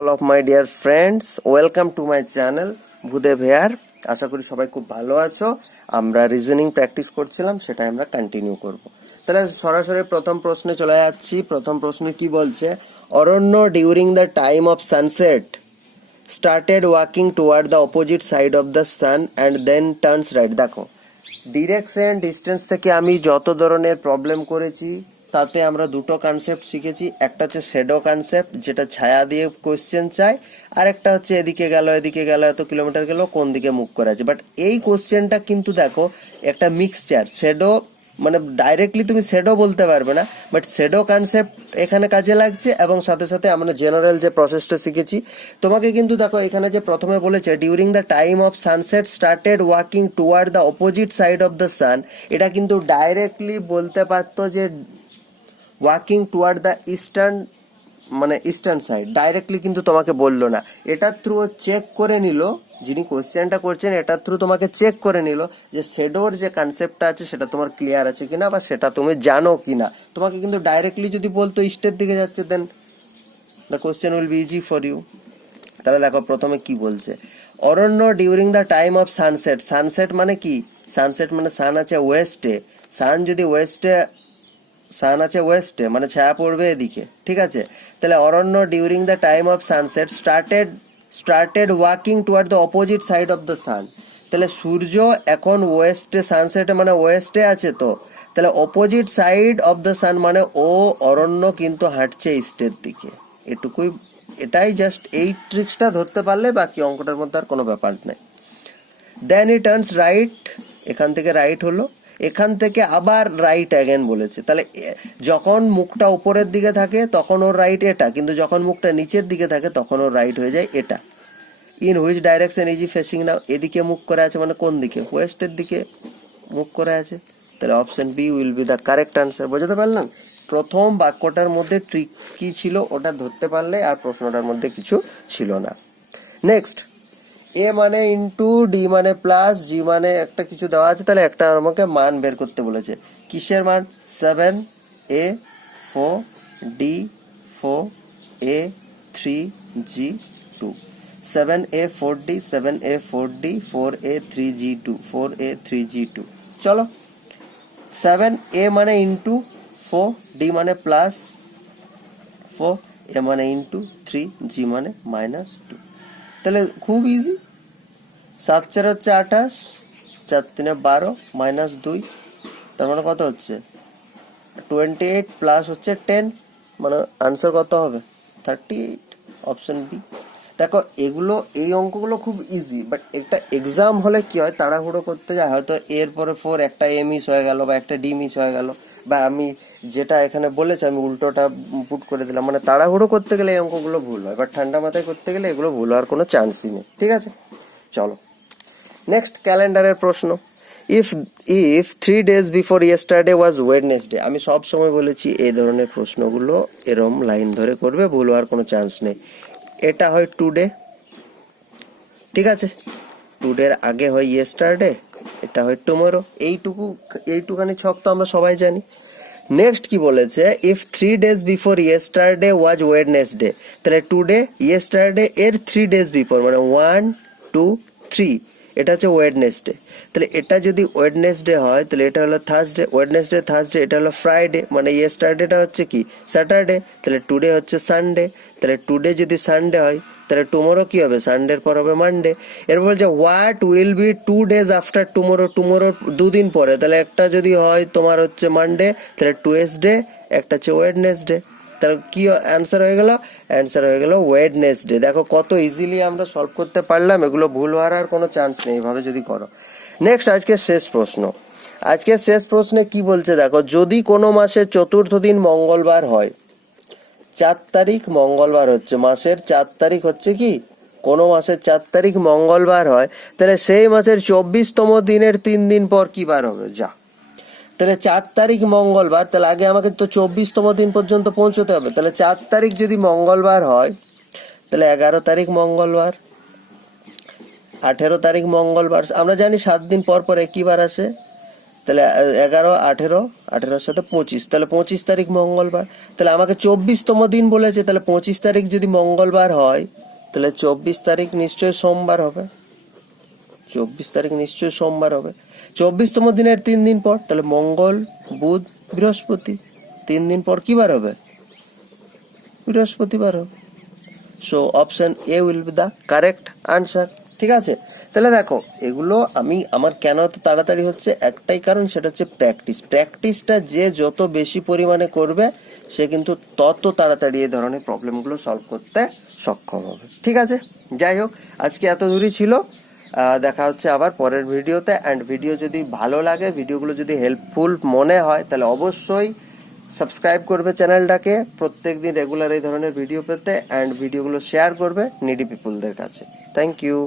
All of my dear friends welcome to my channel Bhudev here আশা করি সবাই খুব ভালো আছো। আমরা রিজনিং প্র্যাকটিস করছিলাম সেটা আমরা কন্টিনিউ করব। তাহলে সরাসরি প্রথম প্রশ্নে চলে যাচ্ছি। প্রথম প্রশ্নে কি বলছে, Aranya during the time of sunset started walking toward the opposite side of the sun and then turns right দেখো ডিরেকশন ডিস্টেন্স থেকে আমি যত ধরনের প্রবলেম করেছি তাতে আমরা দুটো কনসেপ্ট শিখেছি। একটা হচ্ছে শেডো কনসেপ্ট যেটা ছায়া দিয়ে কোশ্চেন চাই আর একটা হচ্ছে এদিকে গেল এদিকে গেল, এত কিলোমিটার গেল, কোন দিকে মুখ করে আছে। বাট এই কোশ্চেনটা কিন্তু দেখো, একটা মিক্সচার শেডো মানে ডাইরেক্টলি তুমি শেডো বলতে পারবে না বাট শেডো কনসেপ্ট এখানে কাজে লাগছে, এবং সাথে সাথে আমরা জেনারেল যে প্রসেসটা শিখেছি, তোমাকে কিন্তু দেখো, এখানে যে প্রথমে বলেছে during the time of sunset started walking toward the opposite side of the sun এটা কিন্তু ডাইরেক্টলি বলতে পারতো যে ওয়াকিং টুয়ার্ড দ্য ইস্টার্ন মানে ইস্টার্ন সাইড ডাইরেক্টলি কিন্তু তোমাকে বলল না। এটার থ্রু চেক করে নিল, যিনি কোশ্চেনটা করছেন এটার থ্রু তোমাকে চেক করে নিল যে শেডোর যে কনসেপ্টটা আছে, সেটা তোমার ক্লিয়ার আছে কিনা বা সেটা তুমি জানো কিনা। তোমাকে কিন্তু ডাইরেক্টলি যদি বলতো ইস্টের দিকে যাচ্ছে then the question will be easy for you তাহলে দেখো, প্রথমে কি বলছে? Aranya during the time of sunset sunset মানে কি? সানসেট মানে সান আছে ওয়েস্টে সান যদি ওয়েস্টে সান আছে ওয়েস্টে মানে ছায়া পড়বে এদিকে, ঠিক আছে? তাহলে Aranya during the time of sunset started started walking toward the opposite side of the sun তাহলে সূর্য এখন ওয়েস্টে সানসেটে মানে ওয়েস্টে আছে তো? তাহলে opposite side of the sun মানে ও অরণ্য কিন্তু হাঁটছে ইস্টের দিকে। এটুকুই, এটাই জাস্ট এই ট্রিক্সটা ধরতে পারলে বাকি অঙ্কটার মধ্যে আর কোনো ব্যাপার নেই। দেন ই টার্নস রাইট এখান থেকে রাইট হলো। এখান থেকে আবার রাইট অ্যাগেন বলেছে। তাহলে যখন মুখটা উপরের দিকে থাকে, তখন ওর রাইট এটা, কিন্তু যখন মুখটা নিচের দিকে থাকে, তখন ওর রাইট হয়ে যায় এটা। In which direction is facing now এদিকে মুখ করে আছে মানে কোন দিকে? ওয়েস্টের দিকে মুখ করে আছে। তাহলে option B will be the correct answer বোঝাতে পারলাম? প্রথম বাক্যটার মধ্যে ট্রিক কী ছিল, ওটা ধরতে পারলে আর প্রশ্নটার মধ্যে কিছু ছিল না। নেক্সট এ মানে ইন্টু ডি মানে প্লাস জি মানে একটা কিছু দেওয়া আছে, তাহলে একটা আমাকে মান বের করতে বলেছে। কিসের মান? Seven A four D four A three G two seven A four D seven A four D four A three G two four A three G two চলো। সেভেন এ মানে ইন্টু ফোর ডি মানে plus four A মানে into three জি মানে minus two তাহলে খুব easy সাত চার হচ্ছে আঠাশ, চার তিনে বারো মাইনাস দুই, তার মানে কত হচ্ছে? টোয়েন্টি এইট প্লাস হচ্ছে টেন মানে আনসার কত হবে? থার্টি এইট অপশন বি দেখো, এগুলো, এই অঙ্কগুলো খুব ইজি বাট একটা এক্সাম হলে কি হয়? তাড়াহুড়ো করতে যায়, হয়তো এর পরে ফোর একটা এ মিস হয়ে গেল বা একটা ডি মিস হয়ে গেল। বা আমি যেটা এখানে বলেছি, আমি উল্টোটা পুট করে দিলাম। মানে তাড়াহুড়ো করতে গেলে এই অঙ্কগুলো ভুল হয়। বাট ঠান্ডা মাথায় করতে গেলে এগুলো ভুল হওয়ার কোনো চান্সই নেই। ঠিক আছে? চলো। নেক্সট ক্যালেন্ডারের প্রশ্ন। If if three days before yesterday was Wednesday আমি সব সময় বলেছি এই ধরনের প্রশ্নগুলো এরম লাইন ধরে করবে, ভুল হওয়ার কোনো চান্স নেই। এটা হয় টুডে ঠিক আছে? টুডের আগে হয় ইয়েস্টারডে এটা হয় টুমোরো এইটুকু এইটুখানি ছক তো আমরা সবাই জানি। নেক্সট কি বলেছে? If three days before yesterday was Wednesday তাহলে টুডে ইয়েস্টারডে এর থ্রি ডেজ বিফোর মানে ওয়ান টু থ্রি এটা হচ্ছে ওয়েডনেসডে তাহলে এটা যদি ওয়েডনেসডে হয়, তাহলে এটা হলো থার্সডে ওয়েডনেসডে থার্সডে এটা হলো ফ্রাইডে মানে ইয়েস্টারডেটা হচ্ছে কি? স্যাটারডে তাহলে টুডে হচ্ছে সানডে তাহলে টুডে যদি সানডে হয়, তাহলে টুমোরো কী হবে? সানডের পর হবে মানডে এর বলছে what will be two days after tomorrow টুমোরোর দুদিন পরে। তাহলে একটা যদি হয় তোমার হচ্ছে মানডে তাহলে টুয়েসডে একটা হচ্ছে ওয়েডনেসডে তাহলে কি অ্যান্সার হয়ে গেল? অ্যান্সার হয়ে গেল ওয়েডনেসডে দেখো কত ইজিলি আমরা সলভ করতে পারলাম, এগুলো ভুল হওয়ার আর কোনো চান্স নেই, এভাবে যদি করো। নেক্সট আজকে শেষ প্রশ্ন। আজকে শেষ প্রশ্নে কি বলছে দেখো, যদি কোনো মাসের চতুর্থ দিন মঙ্গলবার হয়, চার তারিখ মঙ্গলবার হচ্ছে। মাসের চার তারিখ হচ্ছে কি? কোনো মাসের চার তারিখ মঙ্গলবার হয়, তাহলে সেই মাসের চব্বিশতম দিনের তিন দিন পর কি বার হবে? যা। তাহলে চার তারিখ মঙ্গলবার, তাহলে আগে আমাকে তো চব্বিশতম দিন পর্যন্ত পৌঁছতে হবে। তাহলে চার তারিখ যদি মঙ্গলবার হয়, তাহলে এগারো তারিখ মঙ্গলবার, আঠেরো তারিখ মঙ্গলবার, আমরা জানি সাত দিন পর পর একই বার আসে। তাহলে এগারো, আঠেরো, আঠেরোর সাথে পঁচিশ, তাহলে পঁচিশ তারিখ মঙ্গলবার, তাহলে আমাকে চব্বিশতম দিন বলেছে, তাহলে পঁচিশ তারিখ যদি মঙ্গলবার হয়, তাহলে চব্বিশ তারিখ নিশ্চয়ই সোমবার হবে। চব্বিশ তারিখ নিশ্চয়ই সোমবার হবে। চব্বিশতম দিনের তিন দিন পর, তাহলে মঙ্গল, বুধ, বৃহস্পতি, তিন দিন পর কি বার হবে? বৃহস্পতিবার হবে। So option A will be the correct answer ঠিক আছে? তাহলে দেখো, এগুলো আমি, আমার কেন এত তাড়াতাড়ি হচ্ছে? একটাই কারণ, সেটা হচ্ছে প্র্যাকটিস প্র্যাকটিসটা যে যত বেশি পরিমাণে করবে, সে কিন্তু তত তাড়াতাড়ি এই ধরনের প্রবলেমগুলো সলভ করতে সক্ষম হবে। ঠিক আছে? যাই হোক, আজকে এত দূরই ছিল। দেখা হচ্ছে আবার পরের ভিডিওতে। অ্যান্ড ভিডিও যদি ভালো লাগে, ভিডিওগুলো যদি হেল্পফুল মনে হয়, তাহলে অবশ্যই সাবস্ক্রাইব করবে চ্যানেলটাকে প্রত্যেক দিন রেগুলার এই ধরনের ভিডিও পেতে অ্যান্ড ভিডিওগুলো শেয়ার করবে নিডি পিপুলদের কাছে। Thank you